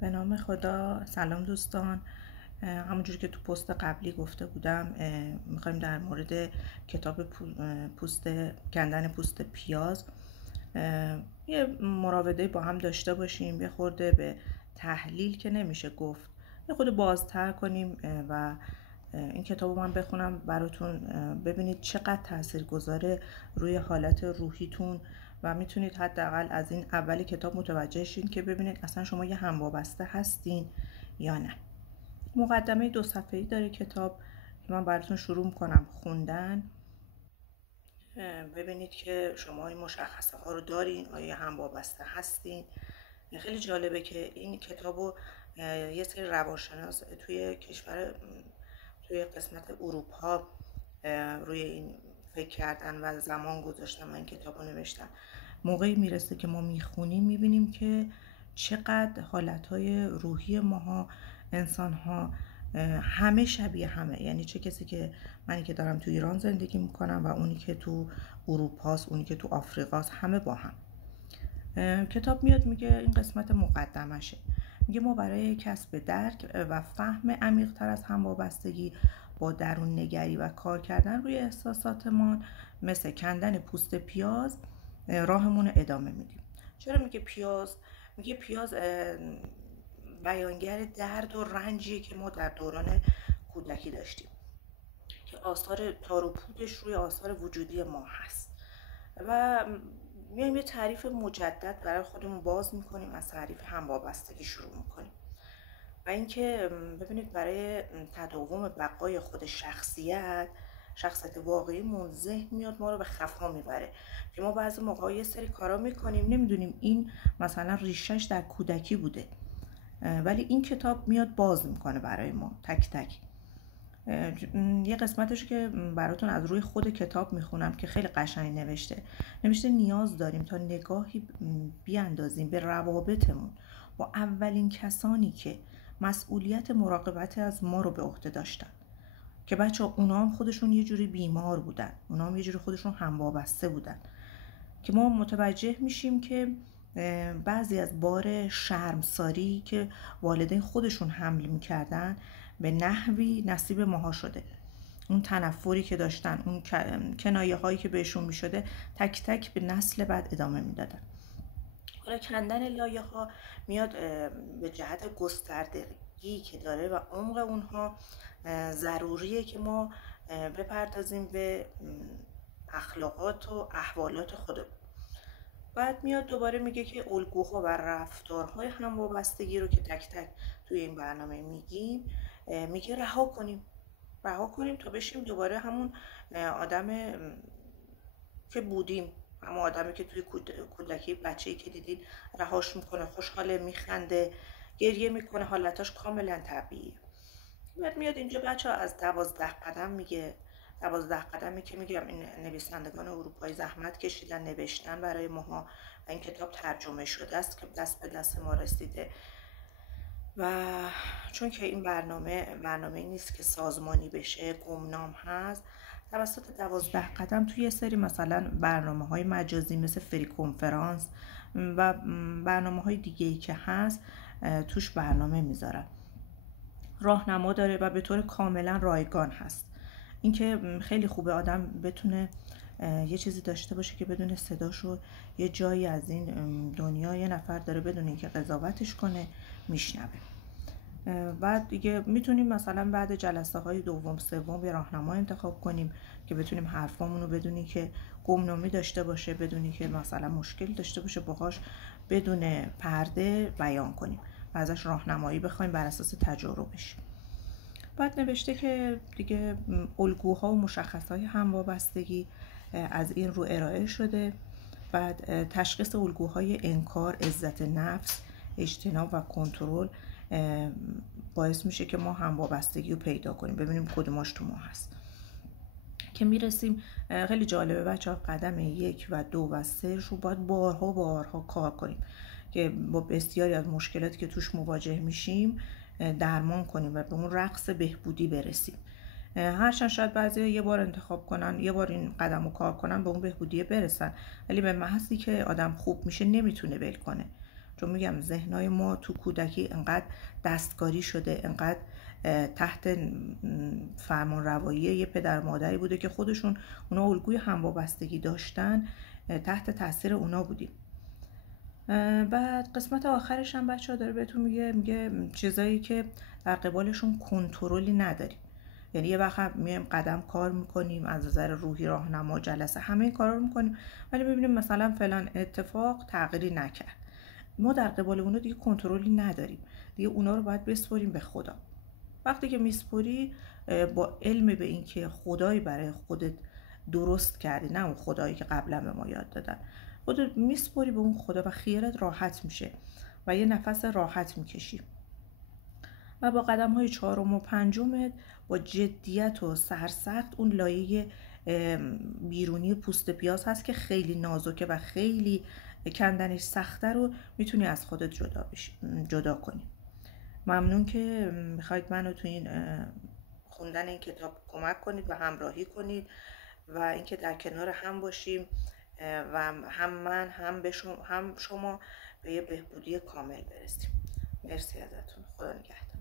به نام خدا. سلام دوستان. همونجور که تو پست قبلی گفته بودم میخوایم در مورد کتاب کندن پوست پیاز یه مراوده با هم داشته باشیم. یه خورده به تحلیل که نمیشه گفت، یه خورده بازتر کنیم و این کتاب رو من بخونم براتون، ببینید چقدر تأثیر گذاره روی حالت روحیتون و میتونید حداقل از این اول کتاب متوجه شین که ببینید اصلا شما یه هموابسته هستین یا نه. مقدمه 2 صفحه‌ای داره کتاب که من براتون شروع میکنم خوندن. ببینید که شما این مشخصه ها رو دارین، آیا هموابسته هستین. خیلی جالبه که این کتابو یه سری روانشناس توی قسمت اروپا روی این فکر کردن و زمان گذاشتن و این کتاب رو نوشتن. موقعی میرسه که ما میخونیم میبینیم که چقدر حالتهای روحی ماها انسان ها همه شبیه همه، یعنی چه کسی که منی که دارم تو ایران زندگی میکنم و اونی که تو اروپاست، اونی که تو آفریقاست، همه با هم. کتاب میاد میگه، این قسمت مقدمشه، میگه ما برای کسب درک و فهم عمیق‌تر از هموابستگی با درون نگری و کار کردن روی احساساتمان مثل کندن پوست پیاز راهمون رو ادامه میدیم. چرا میگه پیاز؟ میگه پیاز بیانگر درد و رنجیه که ما در دوران کودکی داشتیم که آثار تار و پودش روی آثار وجودی ما هست و میایم یه تعریف مجدد برای خودمون باز میکنیم، از تعریف هموابستگی شروع میکنیم و اینکه ببینید برای تداوم بقای خود شخصیت واقعیمون ذهن میاد ما رو به خفا میبره که ما بعضی موقع یه سری کارا میکنیم نمیدونیم این مثلا ریشش در کودکی بوده، ولی این کتاب میاد باز میکنه برای ما تک تک. یه قسمتش که براتون از روی خود کتاب میخونم که خیلی قشنگ نوشته نیاز داریم تا نگاهی بیاندازیم به روابطمون با اولین کسانی که مسئولیت مراقبت از ما رو به عهده داشتن، که بچه اونا هم خودشون یه جوری بیمار بودن، اونا هم یه جوری خودشون هموابسته بودن، که ما متوجه میشیم که بعضی از بار شرمساری که والدین خودشون حمل میکردن به نحوی نصیب ماها شده. اون تنفری که داشتن، اون کنایه هایی که بهشون میشده، تک تک به نسل بعد ادامه میدادن. حالا کندن لایه ها میاد به جهت گستردگی که داره و عمق اونها ضروریه که ما بپردازیم به اخلاقات و احوالات خودمون. بعد میاد دوباره میگه که الگوها و رفتارهای هموابستگی رو که تک تک توی این برنامه میگیم، میگه رها کنیم تا بشیم دوباره همون آدم که بودیم، همون آدمی که توی کودکی بچه‌ای که دیدین رهاش میکنه، خوشحاله، میخنده، گریه میکنه، حالتاش کاملا طبیعیه. بعد میاد اینجا بچه از 12 قدم میگه، 12 قدمی که میگم این نویسندگان اروپایی زحمت کشیدن نوشتن برای ماها و این کتاب ترجمه شده است که دست به دست ما رسیده و چون که این برنامه نیست که سازمانی بشه، گمنام هست، توسط 12 قدم توی یه سری مثلا برنامه‌های مجازی مثل فری کنفرانس و برنامه‌های دیگه‌ای که هست توش برنامه میذارن، راهنما داره و به طور کاملا رایگان هست. اینکه خیلی خوبه آدم بتونه یه چیزی داشته باشه که بدون صداشو یه جایی از این دنیا یه نفر داره بدون اینکه قضاوتش کنه میشنوه. بعد دیگه میتونیم مثلا بعد جلسه های دوم سوم یه راهنما انتخاب کنیم که بتونیم حرفامون رو بدونی که گمنامی داشته باشه، بدونی که مثلا مشکل داشته باشه باهاش بدون پرده بیان کنیم و ازش راهنمایی بخوایم بر اساس تجربش. بعد نوشته که دیگه الگوها و مشخصهای هموابستگی از این رو ارائه شده. بعد تشخیص الگوهای انکار، عزت نفس، اجتناب و کنترل باعث میشه که ما هموابستگی رو پیدا کنیم، ببینیم کدوماش تو ما هست. که میرسیم، خیلی جالبه بچه ها، قدم 1 و 2 و 3 رو باید بارها کار کنیم که با بسیاری از مشکلاتی که توش مواجه میشیم درمان کنیم و به اون رقص بهبودی برسیم. هرچند شاید بعضی یه بار انتخاب کنن، یه بار این قدم رو کار کنن به اون بهبودی برسن، ولی به محضی که آدم خوب میشه نمیتونه ول کنه چون میگم ذهنای ما تو کودکی انقدر دستکاری شده، انقدر تحت فرمان روایی یه پدر مادری بوده که خودشون اونا الگوی هموابستگی داشتن، تحت تاثیر اونا بودیم. بعد قسمت آخرش هم بچه‌ها داره بهتون میگه چیزایی که در قبالشون کنترلی نداریم. یعنی یه وقت میایم قدم کار میکنیم، از نظر روحی راهنما، جلسه، همه این کارا رو میکنیم، ولی میبینیم مثلا فلان اتفاق تغییری نکرد. ما در قبال اونا دیگه کنترلی نداریم، دیگه اونا رو باید بسپاریم به خدا. وقتی که میسپاری با علم به این که خدایی برای خودت درست کردی، نه اون خدایی که قبلا به ما یاد دادن، خودت میسپاری به اون خدا و خیالت راحت میشه و یه نفس راحت میکشی و با قدم های 4 و 5 با جدیت و سرسخت اون لایه بیرونی پوست پیاز هست که خیلی نازکه و خیلی کندنش سخته رو میتونی از خودت جدا کنی. ممنون که میخواید منو تو این خوندن این کتاب کمک کنید و همراهی کنید و اینکه در کنار هم باشیم و هم من هم شما به یه بهبودی کامل برسیم. مرسی ازتون. خدا نگهدار.